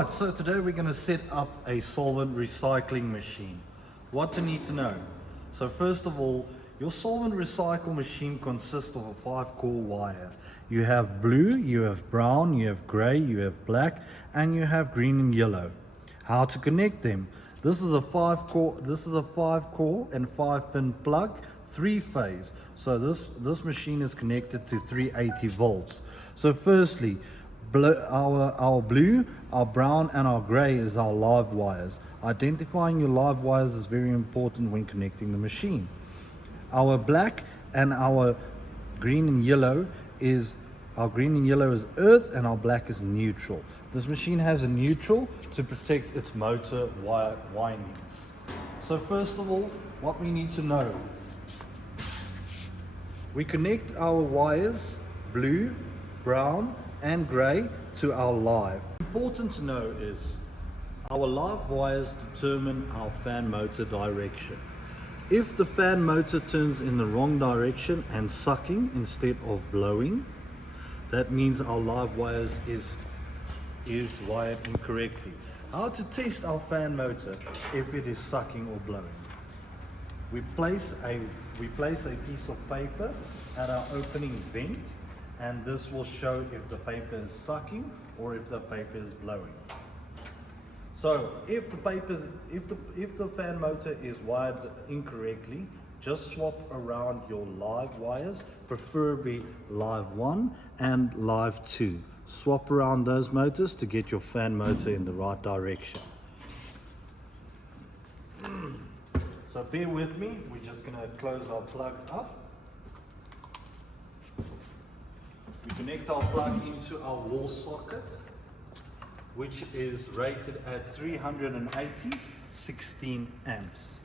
Alright, so today we're going to set up a solvent recycling machine. What to need to know. So first of all, your solvent recycle machine consists of a 5-core wire. You have blue, you have brown, you have grey, you have black, and you have green and yellow. How to connect them? This is a 5-core and 5-pin plug, 3-phase. So this machine is connected to 380 volts. So firstly, our blue, our brown and our grey is our live wires. Identifying your live wires is very important when connecting the machine. Our black and our green and yellow is earth and our black is neutral. This machine has a neutral to protect its motor windings. So first of all, what we need to know. We connect our wires, blue, brown and grey, to our live. Important to know is our live wires determine our fan motor direction. If the fan motor turns in the wrong direction and sucking instead of blowing, that means our live wires is wired incorrectly. How to test our fan motor if it is sucking or blowing? We place a piece of paper at our opening vent, and this will show if the paper is sucking or if the paper is blowing. So if the fan motor is wired incorrectly, just swap around your live wires, preferably live 1 and live 2. Swap around those motors to get your fan motor in the right direction. So bear with me, we're just going to close our plug up. We connect our plug into our wall socket, which is rated at 380 16 amps.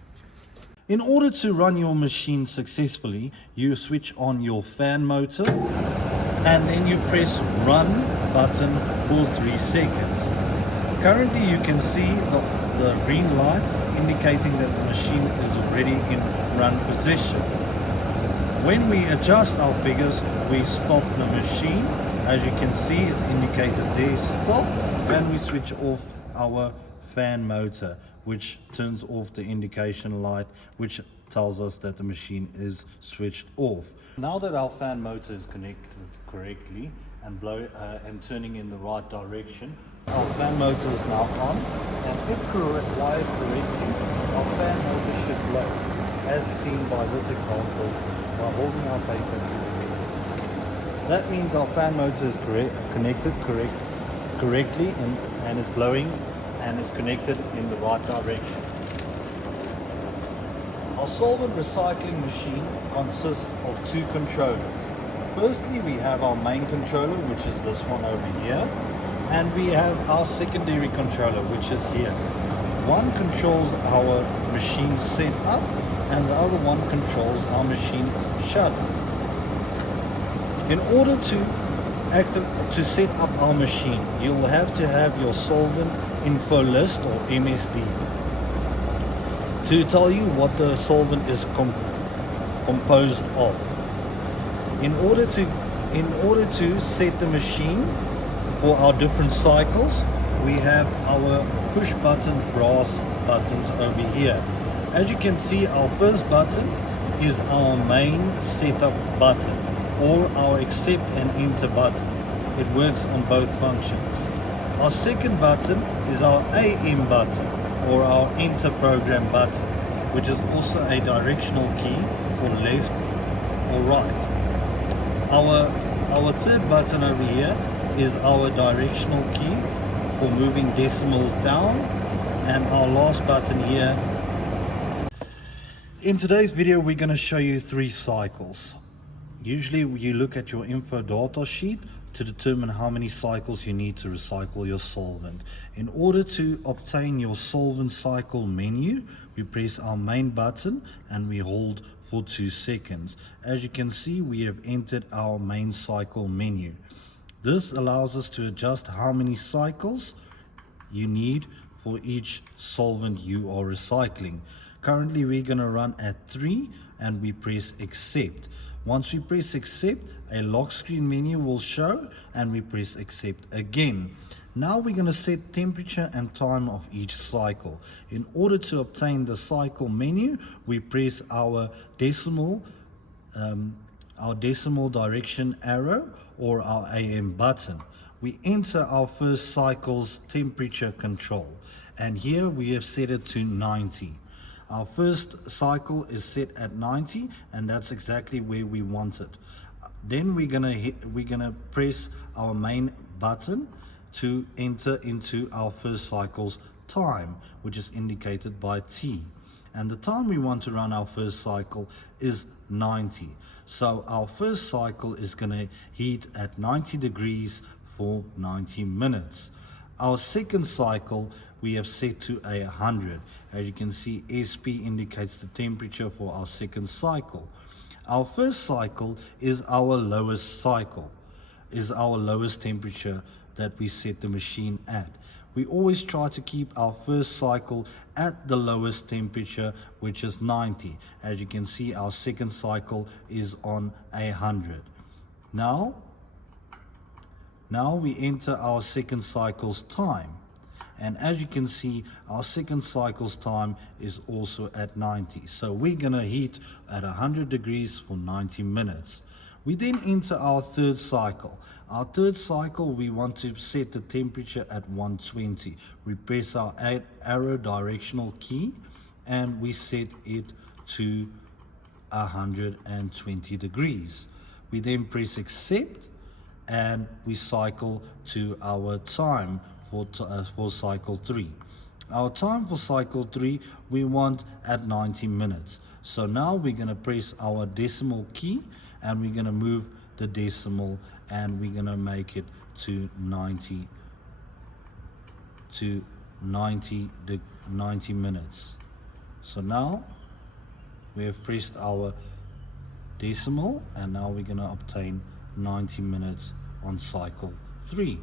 In order to run your machine successfully, you switch on your fan motor and then you press run button for 3 seconds. Currently you can see the green light indicating that the machine is already in run position. When we adjust our figures, we stop the machine. As you can see, it's indicated there, stop, and we switch off our fan motor, which turns off the indication light, which tells us that the machine is switched off. Now that our fan motor is connected correctly and turning in the right direction, our fan motor is now on, and if wired correctly, our fan motor should blow, as seen by this example, by holding our paper to the vent. That means our fan motor is connected correctly and is blowing and is connected in the right direction. Our solvent recycling machine consists of 2 controllers. Firstly, we have our main controller, which is this one over here, and we have our secondary controller, which is here. One controls our machine setup and the other one controls our machine shutter. In order to set up our machine, you'll have to have your solvent info list or MSD to tell you what the solvent is composed of. In order to set the machine for our different cycles, we have our push button brass buttons over here. As you can see, our first button is our main setup button, or our accept and enter button. It works on both functions. Our second button is our AM button, or our enter program button, which is also a directional key for left or right. Our third button over here is our directional key for moving decimals down, and our last button here. In today's video, we're going to show you 3 cycles. Usually you look at your info data sheet to determine how many cycles you need to recycle your solvent. In order to obtain your solvent cycle menu, we press our main button and we hold for 2 seconds. As you can see, we have entered our main cycle menu. This allows us to adjust how many cycles you need for each solvent you are recycling. Currently we're going to run at 3 and we press accept. Once we press accept, a lock screen menu will show and we press accept again. Now we're going to set temperature and time of each cycle. In order to obtain the cycle menu, we press our decimal direction arrow or our AM button. We enter our first cycle's temperature control, and here we have set it to 90. Our first cycle is set at 90, and that's exactly where we want it. Then we're gonna press our main button to enter into our first cycle's time, which is indicated by T. And the time we want to run our first cycle is 90. So our first cycle is gonna heat at 90 degrees for 90 minutes. Our second cycle we have set to 100. As you can see, SP indicates the temperature for our second cycle. Our first cycle is our lowest temperature that we set the machine at. We always try to keep our first cycle at the lowest temperature, which is 90. As you can see, our second cycle is on 100. Now we enter our second cycle's time. And as you can see, our second cycle's time is also at 90. So we're gonna heat at 100 degrees for 90 minutes. We then enter our third cycle. Our third cycle, we want to set the temperature at 120. We press our arrow directional key and we set it to 120 degrees. We then press accept and we cycle to our time for cycle 3. Our time for cycle 3 we want at 90 minutes. So now we're going to press our decimal key and we're going to move the decimal and we're going to make it to 90 minutes. So now we have pressed our decimal and now we're going to obtain 90 minutes on cycle 3.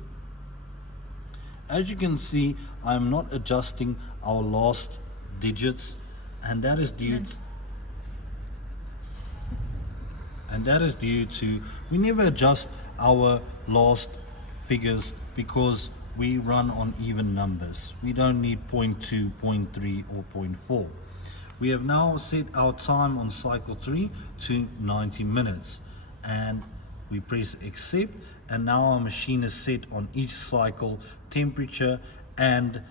As you can see, I'm not adjusting our last digits, and that is due to we never adjust our last figures because we run on even numbers. We don't need 0.2, 0.3 or 0.4. We have now set our time on cycle 3 to 90 minutes and we press accept, and now our machine is set on each cycle temperature and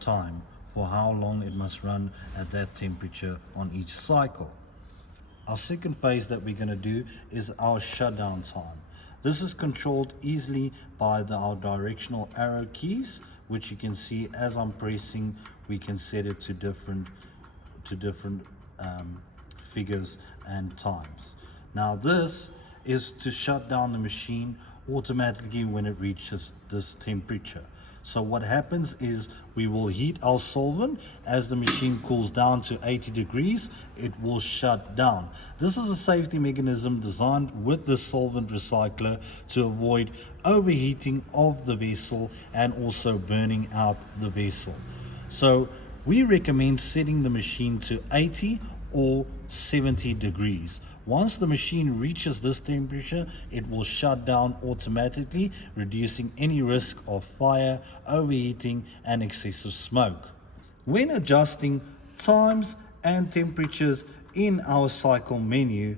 time for how long it must run at that temperature on each cycle. Our second phase that we're going to do is our shutdown time. This is controlled easily by our directional arrow keys, which you can see as I'm pressing, we can set it to different figures and times. Now this is to shut down the machine automatically when it reaches this temperature. So what happens is we will heat our solvent. As the machine cools down to 80 degrees, it will shut down. This is a safety mechanism designed with the solvent recycler to avoid overheating of the vessel and also burning out the vessel. So we recommend setting the machine to 80 or 70 degrees. Once the machine reaches this temperature, it will shut down automatically, reducing any risk of fire, overheating, and excessive smoke. When adjusting times and temperatures in our cycle menu,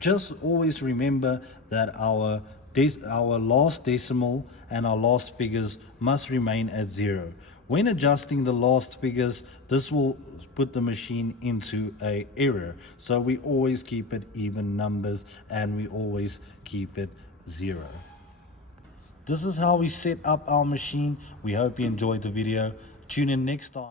just always remember that our last decimal and our last figures must remain at 0. When adjusting the last figures, this will put the machine into an error. So we always keep it even numbers and we always keep it 0. This is how we set up our machine. We hope you enjoyed the video. Tune in next time.